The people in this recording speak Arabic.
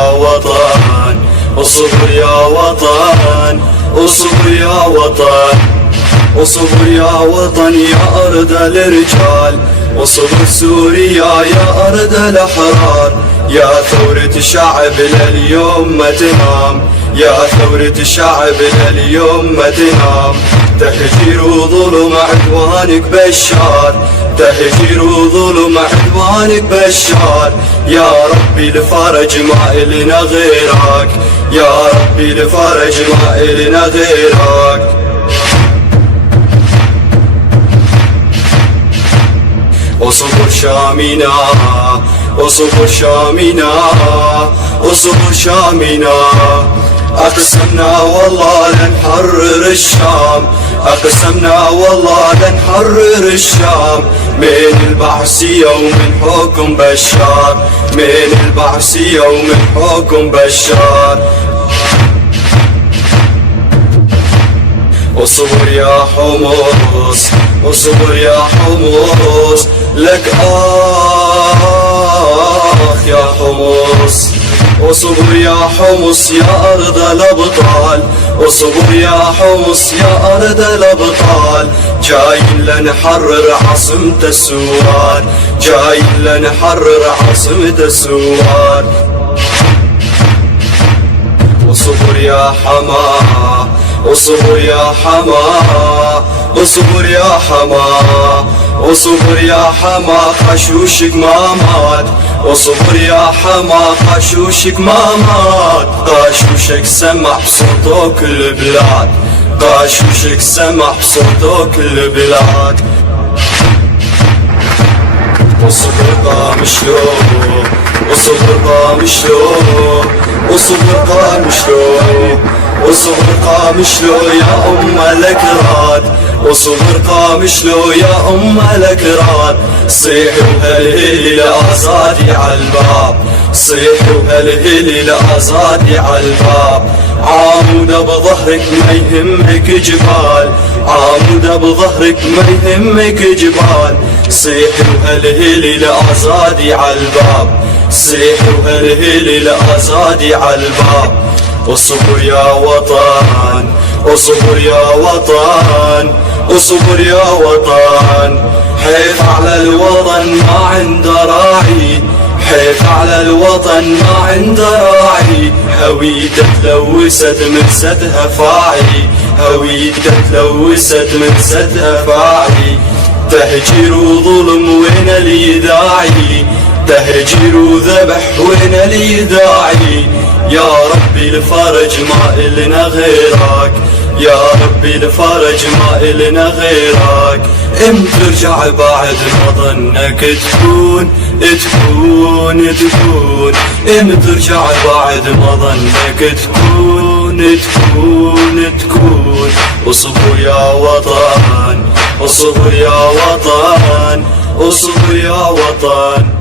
يا وطن، اصبر يا وطن، اصبر يا وطن، اصبر يا وطن يا أرض الرجال، اصبر سوريا يا أرض الأحرار، يا ثورة الشعب لليوم ما تنام، يا ثورة الشعب لليوم ما تنام. تهجير وظلم عدوانك بشار، تهجير وظلم عدوانك بشار، يا ربي الفرج ما إلنا غيرك، يا ربي الفرج ما إلنا غيرك. اصبر شامنا، اصبر شامنا، اصبر شامنا، اقسمنا والله لنحرر الشام، اقسمنا والله لنحرر الشام، من البعثية ومن حكم بشار، من البعثية ومن حكم بشار. اصبر يا حمص، اصبر يا حمص، لك يا حمص، اصبر يا حمص يا أرض الأبطال، اصبر يا حمص يا أرض الأبطال، جايين لنحرر عاصمة السوار، جايين لنحرر عاصمة السوار. اصبر يا حما، اصبر يا حما، اصبر يا حما، اصبر يا حما، خشوشك ما مات، اصبر يا حما، خشوشك ما مات، خشوشك سمع بصوته كل البلاد، خشوشك سمع بصوته كل البلاد. اصبر قام شلون، اصبر قام شلون، اصبر قام شلون، اصبر قام شلون يا الأكراد، اصبر قام شلون يا الأكراد، صيحي وهالهيلي لآزادي عالباب، صيحي وهالهيلي لآزادي عالباب. عامودة بظهرك ما يهمك جبال، عامودة بظهرك ما يهمك جبال، صيحي وهالهيلي لآزادي عالباب، صيحي وهالهيلي لآزادي عالباب. اصبر يا وطن، اصبر يا وطن، اصبر يا وطن، حيف على الوطن ما عنده راعي، حيف على الوطن ما عنده راعي، هويته تلوست من سدها فاعي، هويته تلوست من سدها فاعي. تهجير وظلم وين اللي داعي، تهجير وذبح وين اللي داعي، يا ربي الفرج ما إلنا غيرك، يا ربي الفرج ما إلنا غيرك. امتى ترجع بعد ما ظنك تكون تكون تكون، امتى ترجع بعد ما ظنك تكون تكون تكون. اصبر يا وطن، اصبر يا وطن، اصبر يا وطن.